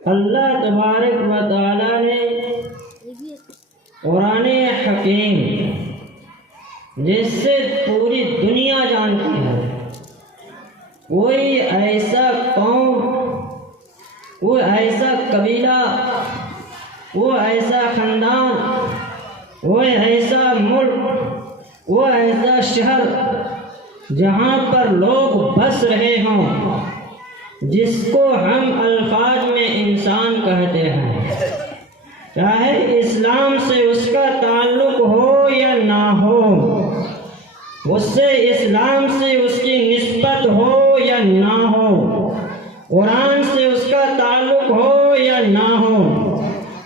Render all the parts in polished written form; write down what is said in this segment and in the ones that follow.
اللہ تبارک و تعالی نے قرآن حکیم جس سے پوری دنیا جانتی ہے، کوئی ایسا قوم، کوئی ایسا قبیلہ، وہ ایسا خاندان، وہ ایسا ملک، وہ ایسا شہر جہاں پر لوگ بس رہے ہوں جس کو ہم الفاظ میں انسان کہتے ہیں، چاہے اسلام سے اس کا تعلق ہو یا نہ ہو، اس سے اسلام سے اس کی نسبت ہو یا نہ ہو، قرآن سے اس کا تعلق ہو یا نہ ہو،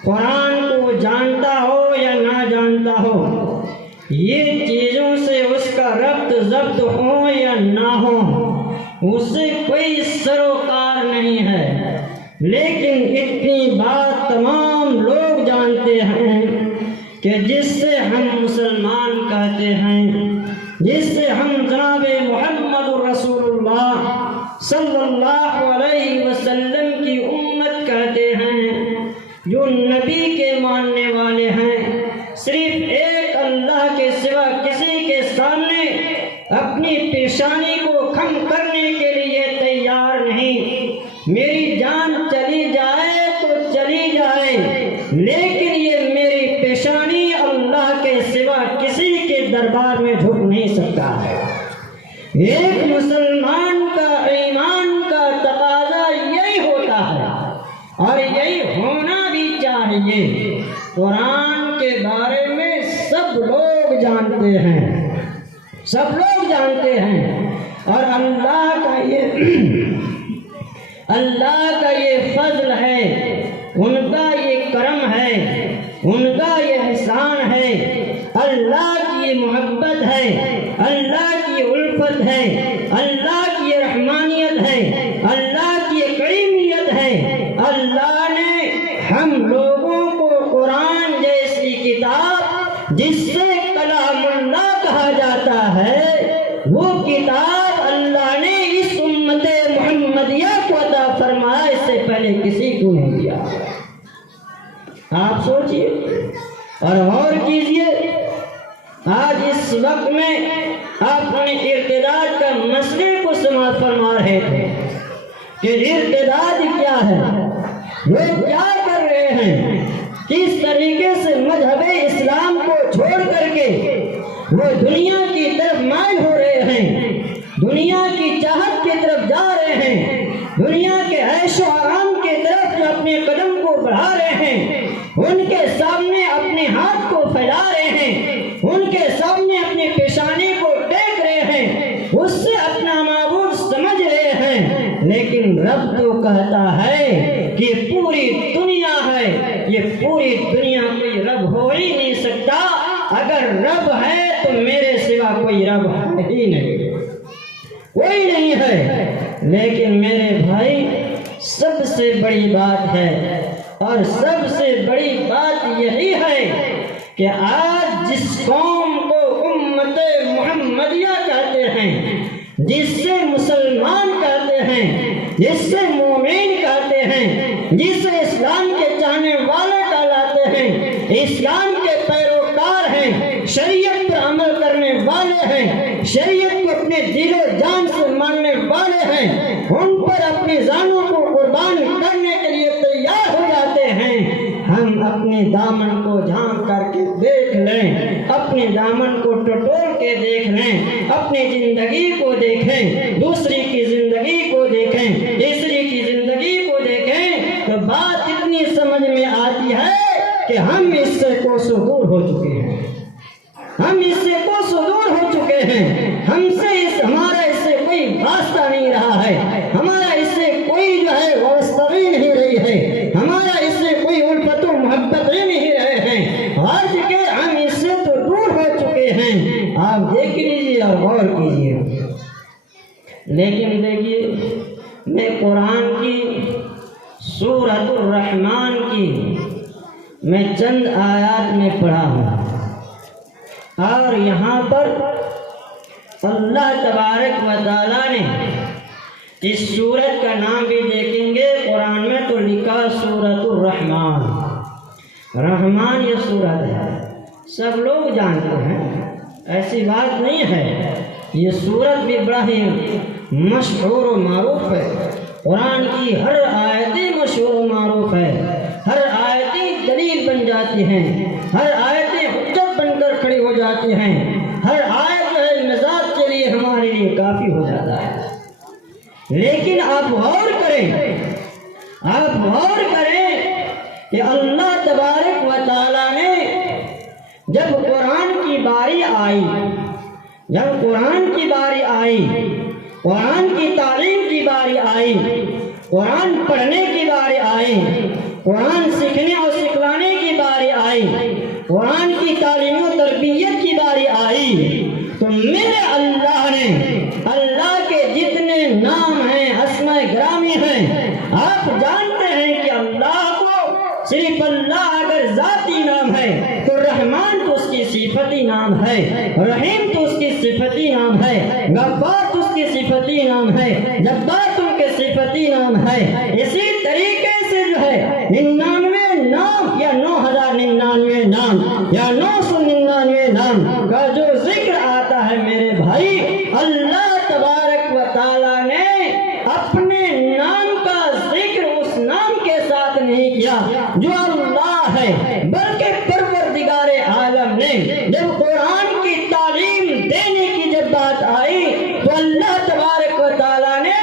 قرآن کو جانتا ہو یا نہ جانتا ہو، یہ چیزوں سے اس کا ربط ضبط ہو یا نہ ہو، اس سے کوئی سروکار نہیں ہے، لیکن اتنی بات تمام لوگ جانتے ہیں کہ جس سے ہم مسلمان کہتے ہیں، جس سے ہم جناب محمد رسول اللہ صلی اللہ علیہ وسلم کی امت کہتے ہیں، جو نبی کے ماننے والے ہیں، صرف ایک اللہ کے سوا کسی کے سامنے اپنی پیشانی کو خم کرنے کے لیے تیار نہیں، میری جان چلی جائے تو چلی جائے، لیکن یہ میری پیشانی اللہ کے سوا کسی کے دربار میں جھک نہیں سکتا ہے۔ ایک مسلمان کا ایمان کا تقاضا یہی ہوتا ہے اور یہی ہونا بھی چاہیے۔ قرآن کے بارے میں سب لوگ جانتے ہیں، سب لوگ جانتے ہیں، اور اللہ کا یہ فضل ہے، ان کا یہ کرم ہے، ان کا یہ احسان ہے، اللہ کی یہ محبت ہے، اللہ کی یہ الفت ہے، اللہ کی یہ رحمانیت ہے، اللہ کی یہ کریمیت ہے۔ اللہ نے ہم لوگوں کو قرآن جیسی کتاب جس سے کلام اللہ کہا جاتا ہے، وہ کتاب اللہ نے اس امت محمدیہ کو عطا فرمایا، اس سے پہلے کسی کو نہیں دیا۔ آپ سوچئے اور غور کیجئے، آج اس وقت میں آپ نے ارتداد کا مسئلے کو سماعت فرما رہے تھے کہ ارتداد کیا ہے، وہ کیا کر رہے ہیں، کس طریقے سے مذہب اسلام کو چھوڑ کر کے وہ دنیا کی طرف مائل ہو رہے ہیں، دنیا کی چاہت کی طرف جا رہے ہیں، دنیا کے عیش و آرام کی طرف جو اپنے قدم کو بڑھا رہے ہیں، ان کے سامنے اپنے ہاتھ کو پھیلا رہے ہیں، ان کے سامنے اپنی پیشانی کو ٹیک رہے ہیں، اس سے اپنا معبود سمجھ رہے ہیں، لیکن رب تو کہتا ہے کہ پوری دنیا ہے، یہ پوری دنیا کوئی رب ہو ہی نہیں سکتا، اگر رب ہے تو میرے سوا کوئی رب ہے ہی نہیں، کوئی نہیں ہے۔ لیکن میرے بھائی، سب سے بڑی بات ہے اور سب سے بڑی بات یہی ہے کہ آج جس قوم کو امت محمدیہ کہتے ہیں، جس سے مسلمان کہتے ہیں، جس سے مومن کہتے ہیں، جس سے اسلام کے چاہنے والے کہلاتے ہیں، اسلام کے پیروکار ہیں، شریعت پر عمل کرنے والے ہیں، شریعت کو اپنے دل و جان سے ماننے والے ہیں، ان پر اپنی جانوں کو قربان کرنے کے لیے تیار ہو جاتے ہیں۔ ہم اپنے دامن کو جھانک کر کے دیکھ لیں، اپنے دامن کو ٹٹول کے دیکھ لیں، اپنی زندگی کو دیکھیں، دوسری کی زندگی کو دیکھیں، تیسری کی زندگی کو دیکھیں، تو بات اتنی سمجھ میں آتی ہے کہ ہم اس سے کوسوں دور ہو چکے ہیں، ہم اس سے کوسوں دور ہو چکے ہیں، ہمارا اس سے کوئی واسطہ نہیں رہا ہے، ہمارا اس سے کوئی جو ہے وابستگی نہیں رہی ہے، ہمارا اس سے کوئی الفت و محبت نہیں رہے ہیں، آج کے ہم اس سے تو دور ہو چکے ہیں۔ آپ دیکھ لیجیے اور غور کیجیے۔ لیکن دیکھیے، میں قرآن کی سورۃ الرحمن کی میں چند آیات میں پڑھا ہوں، اور یہاں پر اللہ تبارک و تعالی نے اس سورت کا نام بھی دیکھیں گے قرآن میں تو لکھا سورۃ الرحمن۔ رحمان یہ سورت ہے، سب لوگ جانتے ہیں، ایسی بات نہیں ہے۔ یہ سورت بھی بڑا ہی مشہور و معروف ہے، قرآن کی ہر آیتیں مشہور و معروف ہے، ہر آیتیں دلیل بن جاتی ہیں، ہر آیتیں حجت بن کر کھڑی ہو جاتی ہیں، ہر آیت جو ہے مزاج کے لیے ہمارے لیے کافی ہو جاتا ہے۔ لیکن آپ غور کریں کہ اللہ تبارک و تعالیٰ نے جب قرآن کی باری آئی، قرآن کی تعلیم کی باری آئی، قرآن پڑھنے کی باری آئی، قرآن سیکھنے اور سکھلانے کی باری آئی، قرآن کی تعلیم و تربیت کی باری آئی، تو میرے اللہ نے، اللہ کے جتنے نام ہیں، اسماء گرامی ہیں، آپ جانتے ہیں کہ اللہ کو صرف اللہ اگر ذاتی نام ہے تو رحمان تو اس کی صفتی نام ہے، رحیم تو اس کی صفتی نام ہے، غفار تو اس کی صفتی نام ہے، جبار تو اس کی صفتی نام ہے۔ اسی طریقے سے جو ہے 99 نام یا 9099 نام یا 999 نام کا جو ذکر آتا ہے میرے بھائی، اللہ تبارک و تعالیٰ نے اپنے نام کا ذکر اس نام کے ساتھ نہیں کیا جو اللہ ہے، بلکہ پروردگار عالم نے جب قرآن کی تعلیم دینے کی جب بات آئی تو اللہ تبارک و تعالیٰ نے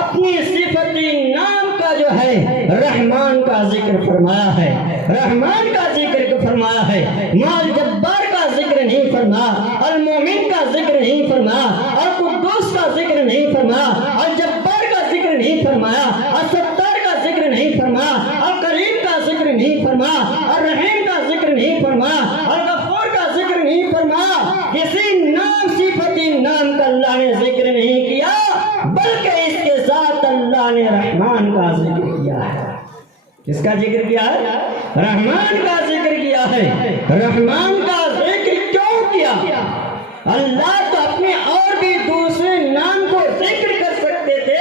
اپنی صفتی نام کا جو ہے رحمان کا ذکر فرمایا ہے، رحمان کا ذکر فرمایا ہے، مال جبار کا ذکر نہیں فرمایا، المومن کا ذکر نہیں فرمایا، القدوس کا ذکر نہیں فرمایا، الجبار کا ذکر نہیں فرمایا، الستار کا ذکر نہیں فرمایا، الکریم کا ذکر نہیں فرمایا، الرحیم کا ذکر نہیں فرمایا، الغفور کا ذکر نہیں فرمایا۔ کسی نام صفتی نام کا اللہ نے ذکر نہیں کیا، بلکہ اس کے ساتھ اللہ نے رحمان کا ذکر کیا ہے۔ کس کا ذکر کیا ہے؟ رحمان کا ذکر کیا ہے۔ رحمان کا ذکر کیوں کیا؟ اللہ تو اپنے اور بھی دوسرے نام کو ذکر کر سکتے تھے،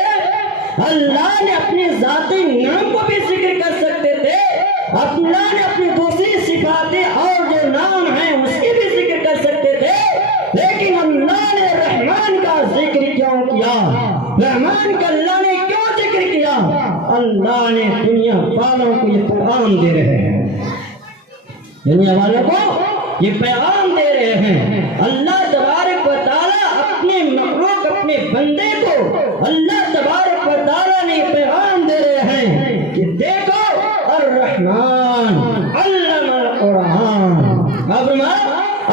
اللہ نے اپنے ذاتی نام کو بھی ذکر کر سکتے تھے، اللہ نے اپنی دوسری صفاتیں اور جو نام ہیں اس کی بھی ذکر کر سکتے تھے، لیکن اللہ نے رحمان کا ذکر کیوں کیا؟ رحمان کا اللہ نے کیوں ذکر کیا؟ اللہ نے دنیا والوں کو یہ پیغام دے رہے ہیں، دنیا والوں کو یہ پیغام دے رہے ہیں۔ اللہ تبارک و تعالیٰ اپنے مخلوق، اپنے بندے کو اللہ تبارک و تعالیٰ نے پیغام دے رہے ہیں کہ دیکھو الرحمن علم القرآن،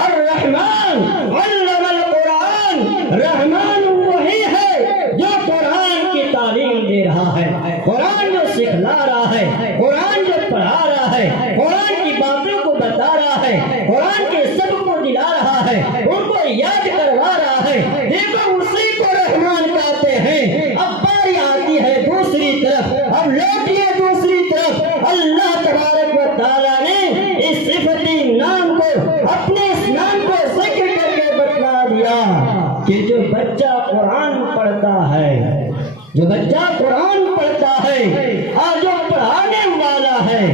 الرحمن علم القرآن، رحمان وہی ہے جو قرآن کی تعلیم دے رہا ہے، قرآن جو سکھلا رہا ہے، قرآن جو پڑھا رہا ہے، قرآن کی باتوں کو بتا رہا ہے، قرآن کے سب کو دلا رہا ہے، ان کو یاد کروا رہا ہے۔ دیکھو اسی کو رحمان کہتے ہیں۔ اب باری آتی ہے دوسری طرف، اب لوٹیے دوسری طرف، اللہ تبارک و تعالیٰ نے اس صفتی نام کو، اپنے اس نام کو ذکر کر کے بتلا دیا کہ جو بچہ قرآن پڑھتا ہے، جو بچہ قرآن پڑھتا ہے اور جو پڑھانے والا ہے،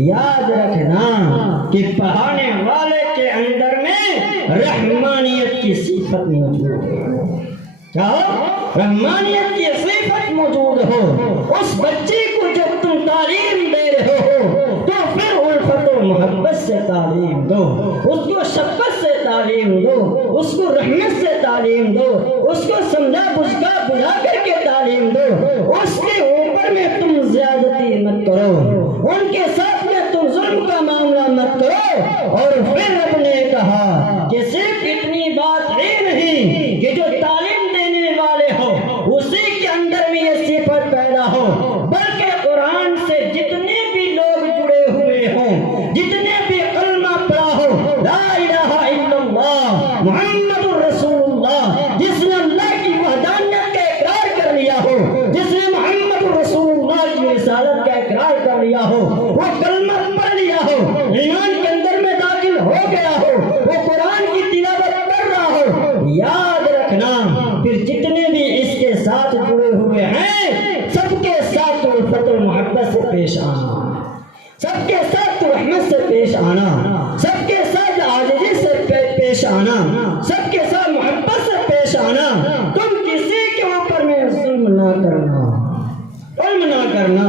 یاد رکھنا کہ پڑھانے والے کے اندر میں رحمانیت کی صفت موجود ہے۔ کیا رحمانیت کی صفت موجود ہو، اس بچے کو جب تم تعلیم دے رہے ہو تو پھر الفت و محبت سے تعلیم دو، اس کو شفقت سے تعلیم دو، اس کو رحمت سے تعلیم دو، اس کو سمجھا بجھا کر کے تعلیم دو، اس کے اوپر میں تم زیادتی مت کرو، ان کے ساتھ میں تم ظلم کا معاملہ مت کرو۔ اور پھر رب نے کہا کہ صرف اتنی بات ہی نہیں کہ جو تعلیم دینے والے ہو اسی کے اندر میں یہ صفت پیدا ہو، بلکہ قرآن سے جتنے بھی لوگ جڑے ہوئے ہوں، جتنے بھی کلمہ پڑھا ہو، لا الہ الا اللہ محمد الرسول اللہ، جس نے اللہ کی وحدانیت کا اقرار کر لیا ہو، جس نے محمد الرسول اللہ کی رسالت کا اقرار کر لیا ہو، وہ کلمہ پڑھ لیا ہو، ایمان کے اندر میں داخل ہو گیا ہو، وہ قرآن کی تلاوت کر رہا ہو، یاد رکھنا پھر جتنے بھی اس کے ساتھ جڑے ہوئے ہیں سب کے ساتھ رحمت سے پیش آنا، سب کے ساتھ عاجزی سے پیش آنا، سب کے ساتھ محبت سے پیش آنا، تم کسی کے اوپر میں ظلم نہ کرنا، ظلم نہ کرنا۔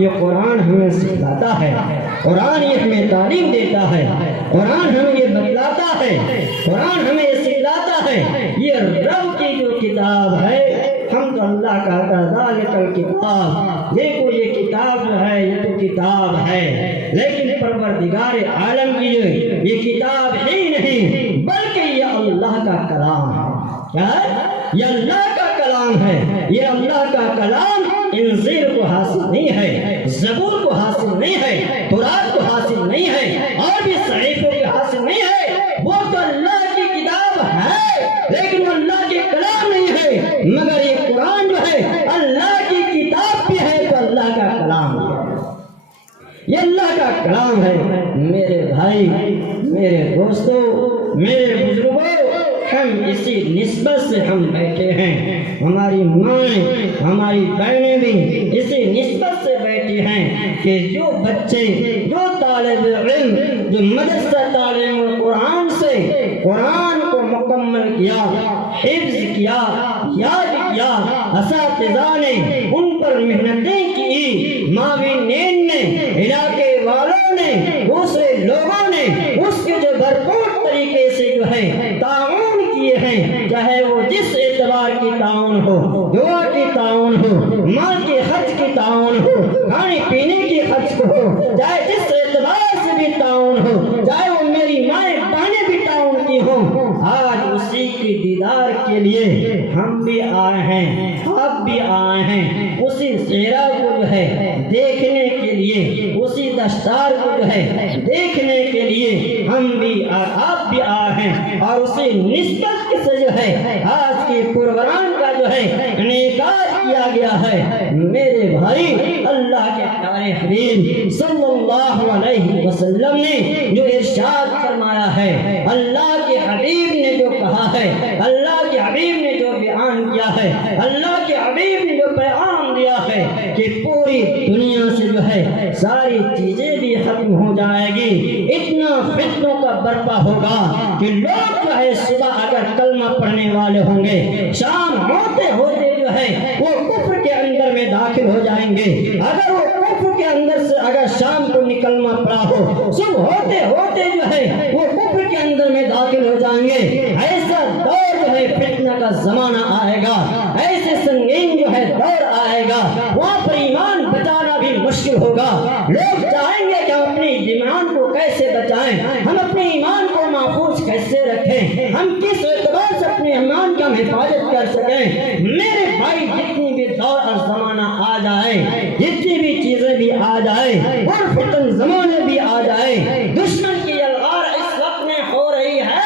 یہ قرآن ہمیں سکھلاتا ہے، قرآن یہ ہمیں تعلیم دیتا ہے، قرآن ہمیں یہ بتلاتا ہے، قرآن ہمیں یہ سکھلاتا ہے۔ یہ رب کی جو کتاب ہے، ہم تو اللہ کا ذالک الکتاب، دیکھو یہ کتاب جو ہے یہ تو کتاب ہے، لیکن پروردگار عالم کی جو یہ کتاب ہی نہیں بلکہ یہ اللہ کا کلام ہے۔ کیا ہے؟ یہ اللہ کا کلام ہے۔ یہ اللہ کا کلام انجیل کو حاصل نہیں ہے، زبور کو حاصل نہیں ہے، تورات کو حاصل نہیں ہے، اور بھی صحیفوں کو حاصل نہیں ہے۔ وہ تو اللہ کی کتاب ہے لیکن وہ اللہ کے کلام نہیں ہے، مگر یہ قرآن جو ہے اللہ کی کتاب بھی ہے تو اللہ کا کلام بھی ہے، یہ اللہ کا کلام ہے۔ میرے بھائی، میرے دوستوں، میرے بزرگوں، ہم اسی نسبت سے ہم بیٹھے ہیں، ہماری مائیں، ہماری بہنیں بھی اسی نسبت سے بیٹھی ہیں کہ جو بچے، جو طالب علم، جو مدرسہ تعلیم قرآن سے قرآن کو مکمل کیا، حفظ کیا، یاد کیا، اساتذہ نے ان پر محنتیں کی، معاونین نے، علاقے والوں نے، دوسرے لوگوں نے اس کے جو بھرپور طریقے سے جو ہے تعاون کیے ہیں، چاہے وہ جس اعتبار کی تعاون ہو، دعا کی تعاون ہو، مال کے خرچ کی تعاون ہو، کھانے پینے کی خرچ ہو، چاہے جس اعتبار سے بھی تعاون ہو، چاہے وہ میری مائیں بہنیں بھی تعاون کی ہوں، آج اسی کی دیدار کے لیے ہم بھی آئے ہیں، آپ بھی آئے ہیں، اسی چہرہ کو جو ہے دیکھنے کے لیے، اسی دستار کو جو ہے دیکھنے کے لیے ہم بھی آپ بھی آئے ہیں، اور اسی نسبت سے جو ہے آج کے پروگرام کا جو ہے انعقاد کیا گیا ہے۔ میرے بھائی، اللہ کے پیارے حبیب صلی اللہ علیہ وسلم نے جو ارشاد فرمایا ہے، اللہ کے حبیب نے جو کہا ہے، اللہ کے حبیب نے جو بیان کیا ہے، اللہ کے حبیب نے جو پیغام دیا ہے کہ پوری دنیا سے جو ہے ساری چیزیں بھی ختم ہو جائے گی، اتنا فتنوں کا برپا ہوگا کہ لوگ جو ہے صبح اگر کلمہ پڑھنے والے ہوں گے، شام ہوتے ہوتے جو ہے وہ کفر کے اندر میں داخل ہو جائیں گے، اگر وہ کفر کے اندر سے اگر شام کو نکلنا پڑا ہو، صبح ہوتے ہوتے جو ہے وہ کفر کے اندر میں داخل ہو جائیں گے۔ ایسا دور جو ہے فتنہ کا زمانہ آئے گا، ایسے سنگین جو ہے دور آئے گا، وہاں پر ایمان بچانا بھی مشکل ہوگا۔ لوگ چاہیں گے کہ ہم اپنی ایمان کو کیسے بچائیں، ہم اپنے ایمان کو محفوظ کیسے رکھیں، ہم کس اعتبار سے اپنے ایمان کی ہم حفاظت کر سکیں۔ میرے بھائی، جتنی بھی دور اور زمانہ آ جائے، جتنی بھی چیزیں بھی آ جائے اور فتن زمانے بھی آ جائے، دشمن کی یلغار اس وقت میں ہو رہی ہے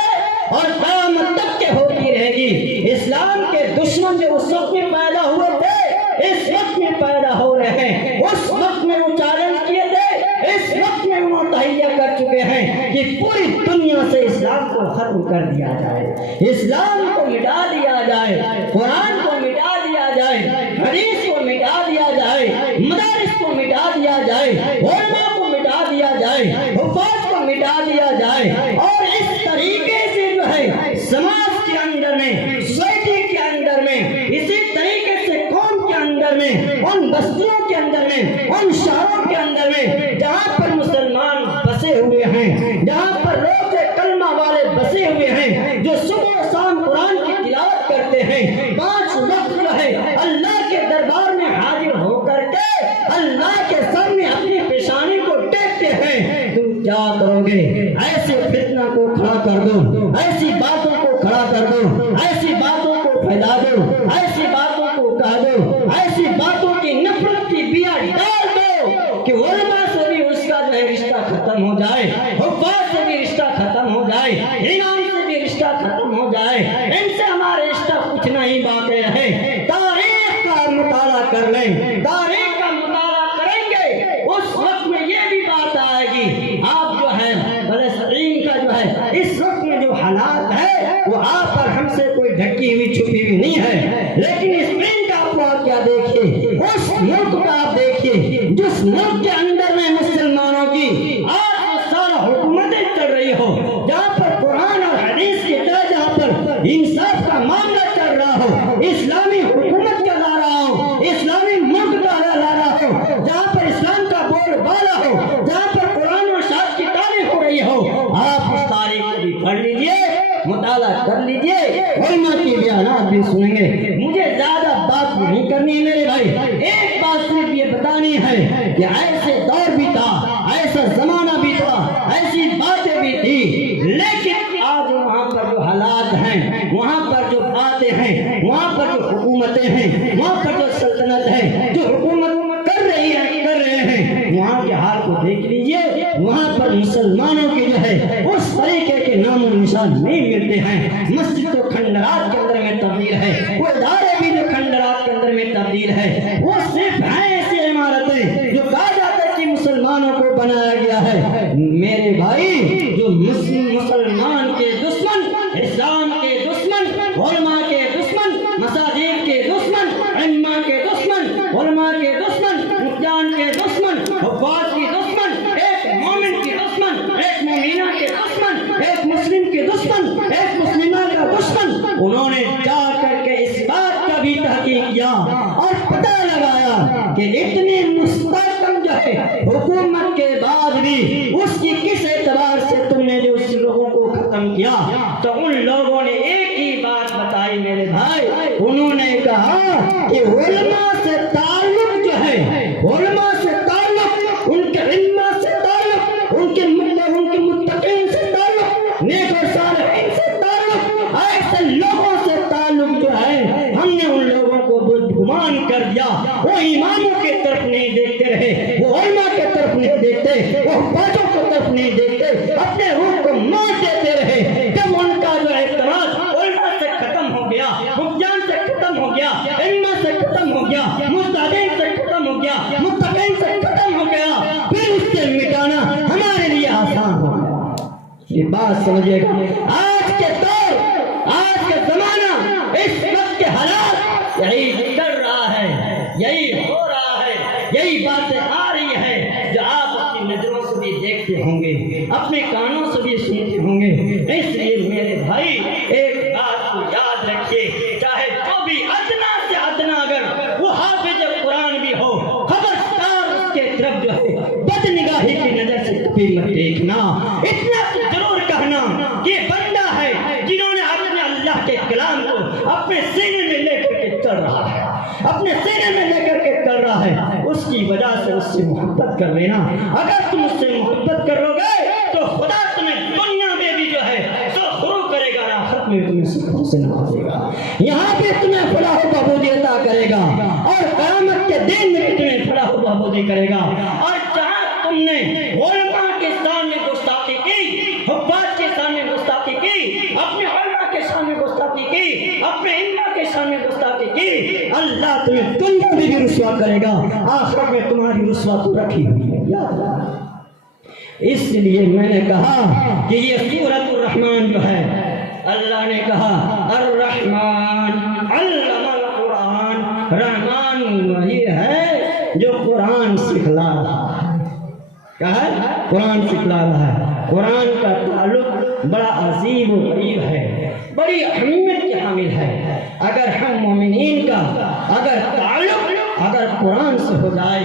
اور قیامت تک کے ہوتی رہے گی۔ اسلام کے دشمن جو اس وقت میں پیدا ہوئے تھے، اس وقت میں پیدا ہو رہے ہیں، اس وقت میں وہ چیلنج کیے تھے، اس وقت میں وہ تہیہ کر چکے ہیں کہ پوری دنیا سے اسلام کو ختم کر دیا جائے، اسلام کو مٹا دیا جائے، قرآن کو مٹا دیا جائے، حدیث کو مٹا دیا جائے، مدارس کو مٹا دیا جائے، علماء کو مٹا دیا جائے، حفاظ کو مٹا دیا جائے، اور اس طریقے سے جو ہے سماج کے اندر میں، سوسائٹی کے اندر میں، اسی طریقے سے قوم کے اندر میں، ان بستیوں کے اندر میں، ان شہروں کے اندر میں جہاں پر مسلمان بسے ہوئے ہیں، جہاں پر روز کلمہ والے بسے ہوئے ہیں، جو صبح و شام قرآن کی تلاوت کرتے ہیں، 5 وقت جو ہے اللہ کے دربار میں حاضر ہو کر کے اللہ کے سامنے اپنی پیشانی کو ٹیکتے ہیں، تم کیا کرو گے؟ ایسے فتنہ کو کھڑا کر دو، ایسی باتوں کو کھڑا کر دو، ایسی باتوں کو پھیلا دو، ایسی باتوں کو کہہ دو، ایسی باتوں کی نفرت کی بیاں ڈال دو کہ علماء سے بھی اس کا جو ہے رشتہ ختم ہو جائے، حفاظ سے بھی رشتہ ختم ہو جائے، امام سے بھی رشتہ ختم ہو جائے، ان سے ہمارے رشتہ کچھ نہیں باقی رہے۔ تاریخ کا مطالعہ کر لیں، تاریخ کا مطالعہ کریں گے، اس وقت میں یہ بھی بات آئے گی، آپ جو ہے فلسطین کا جو ہے اس وقت میں جو حالات ہے وہ آپ اور ہم سے کوئی ڈھکی ہوئی چھپی ہوئی نہیں ہے، لیکن اسپین کا آپ واقعہ دیکھیے، اس ملک کا آپ دیکھیے جس ملک کے اندر میں مسلمانوں اسلامی حکومت کا ادارہ ہو، اسلامی ملک کا ادارہ ہو، جہاں پر اسلام کا بول بالا ہو، جہاں پر قرآن و شاعت کی تعلیم ہو رہی ہو، آپ اس تاریخ کو بھی پڑھ لیجئے، مطالعہ کر لیجئے، علماء کی بیانات بھی سنیں گے۔ مجھے زیادہ بات نہیں کرنی ہے میرے بھائی، ایک بات صرف یہ بتانی ہے کہ ایسے دور بھی تھا، ایسا زمانہ بھی تھا، ایسی باتیں بھی تھی، لیکن آج وہاں پر جو حالات ہیں، وہاں پر جو باتیں ہیں، وہاں پر جو حکومتیں ہیں، وہاں پر جو سلطنت ہے، جو حکومت کر رہی ہے، کر رہے ہیں، وہاں کے حال کو دیکھ لیجئے، وہاں پر مسلمانوں کی جو ہے اس طریقے کے نام و نشان نہیں ملتے ہیں۔ مسجد تو کھنڈرات کے اندر میں تبدیل ہے، وہ ادارے بھی جو کھنڈرات کے اندر میں تبدیل ہے، وہ صرف ہیں ایسی عمارتیں جو کہا جاتا ہے کہ مسلمانوں کو بنایا گیا ہے۔ میرے بھائی، جو مسلمان کے دشمن، اسلام کے دشمن، علماء کے دشمن، مساجد کے دشمن، ائمہ کے دشمن، علماء کے دشمن، مفتیان کے دشمن، حفاظ کے دشمن، ایک مومن کے دشمن، ایک مومنہ کے دشمن، ایک مسلم کے دشمن، ایک مسلمہ کا دشمن، انہوں نے جا کر کے اس بات کا بھی تحقیق کیا اور پتہ لگایا کہ اتنی مستحکم جو ہے حکومت کے بعد بھی اس کی کس اعتبار سے تم نے جو اس لوگوں کو ختم کیا، تو ان لوگوں نے ایک ہی بات بتائی میرے بھائی، انہوں نے کہا کہ علماء سے تعلق جو ہے، علماء سے تعلق، ان کے علماء سے تعلق، ان کے متقین سے تعلق، نیک اور صالحین سے تعلق، ایسے لوگوں سے تعلق جو ہے ہم نے ان لوگوں کو بدگمان کر دیا۔ وہ اماموں کی طرف نہیں دیکھتے رہے، وہ علماء کی طرف نہیں دیکھتے، وہ حفاظوں کی طرف نہیں دیکھتے، اپنے روح کو مار دیتے رہے۔ جب ان کا جو اعتراض علماء سے ختم ہو گیا، مفتیان سے ختم ہو گیا، علماء سے ختم ہو گیا، مجتہدین سے ختم ہو گیا، متقین سے ختم ہو گیا، پھر اس سے مٹانا ہمارے لیے آسان ہو گیا۔ یہ بات سمجھے گا، آج کے دور، آج کے زمانہ، اس وقت کے حالات یہی کر رہا ہے، یہی ہو رہا ہے، یہی باتیں آ رہی ہے جو آپ اپنی نظروں سے بھی دیکھتے ہوں گے، اپنے کانوں سے بھی سنتے ہوں گے۔ اس لیے میرے بھائی ایک بات کو یاد رکھیے، چاہے جو بھی ادنا سے ادنا اگر وہ حافظ قرآن بھی ہو، خبردار اس کے طرف جو ہے بد نگاہی کی نظر سے کبھی مت دیکھنا۔ اتنا ضرور کہنا کہ بندہ ہے جنہوں نے اپنے اللہ کے کلام کو اپنے سینے میں لے کر کے چل رہا ہے، اپنے سینے میں لے کر کے چل رہا ہے، اس کی وجہ سے اس سے محبت کر لینا۔ اگر تم اس سے محبت کرو گے تو خدا تمہیں دنیا میں بھی جو ہے سرخرو کرے گا، آخرت میں تمہیں سکون سے نوازے گا، یہاں بھی تمہیں فلاح و بہبودی عطا کرے گا، اور قیامت کے دن میں بھی تمہیں فلاح و بہبودی کرے گا۔ اور جہاں تم نے علماء کے سامنے گستاخی کی، حفاظ کے سامنے گستاخی کی، اپنے علماء کے سامنے گستاخی کی، اپنے علماء کے سامنے گستاخی کی، اللہ تمہیں دنیا میں بھی رسوا کرے گا، آخرت میں تمہاری رسوا تو رکھی ہوئی ہے، یاد رکھنا۔ اس لیے میں نے کہا کہ یہ سورۃ الرحمن جو ہے، اللہ نے کہا الرحمن علم القرآن، رحمان وہی ہے جو قرآن سکھلا رہا ہے، کہا قرآن سکھلا رہا ہے۔ قرآن کا تعلق بڑا عظیم و غریب ہے، بڑی اہمیت کی حامل ہے۔ اگر ہم مومنین کا اگر تعلق اگر قرآن سے ہو جائے،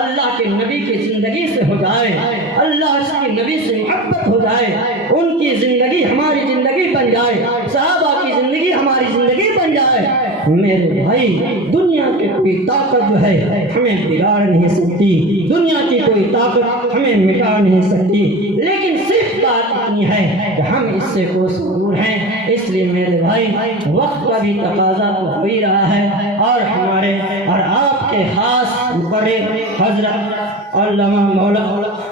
اللہ کے نبی کی زندگی سے ہو جائے، اللہ کے نبی سے محبت ہو جائے، ان کی زندگی ہماری زندگی بن جائے، صحابہ کی زندگی ہماری زندگی بن جائے، میرے بھائی دنیا کی کوئی طاقت جو ہے ہمیں بگاڑ نہیں سکتی، دنیا کی کوئی طاقت ہمیں مٹا نہیں سکتی، لیکن صرف بات اتنی ہے کہ ہم اس سے کوس دور ہیں۔ اس لیے میرے بھائی وقت کا بھی تقاضا تو ہو ہی رہا ہے، اور ہمارے اور آپ کے خاص بڑے حضرت علامہ مولانا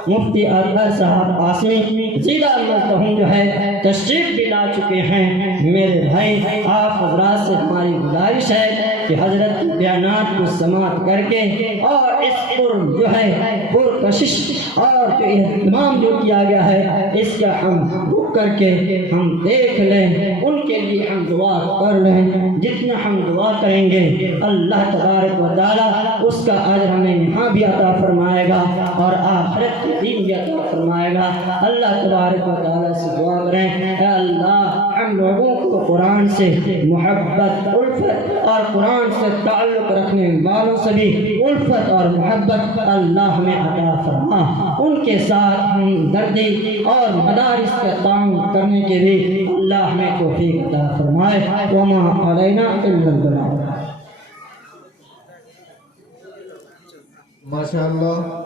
مفتی اطہر صاحب قاسمی زیدہ مرتہم جو ہے تشریف بھی لا چکے ہیں۔ میرے بھائی آپ حضرات سے ہماری گزارش ہے کہ حضرت بیانات کو سماعت کر کے اور اس پر جو ہے پرکشش اور جو اہتمام جو کیا گیا ہے اس کا ہم رک کر کے ہم دیکھ لیں، ان کے لیے ہم دعا کر لیں۔ جتنا ہم دعا کریں گے اللہ تبارک و تعالیٰ اس کا اجر ہمیں یہاں بھی عطا فرمائے گا اور آخرت کے دن بھی عطا فرمائے گا۔ اللہ تبارک و تعالیٰ سے دعا کریں، اے اللہ ہم لوگوں کو قرآن سے محبت الفت اور قرآن سے تعلق رکھنے والوں سے بھی الفت اور محبت اللہ میں عطا فرما، ان کے ساتھ ہمدردی اور مدارس کا تعاون کرنے کے بھی اللہ میں توفیق عطا فرمائے۔ وما علینا الا البلاغ۔ ماشاء اللہ۔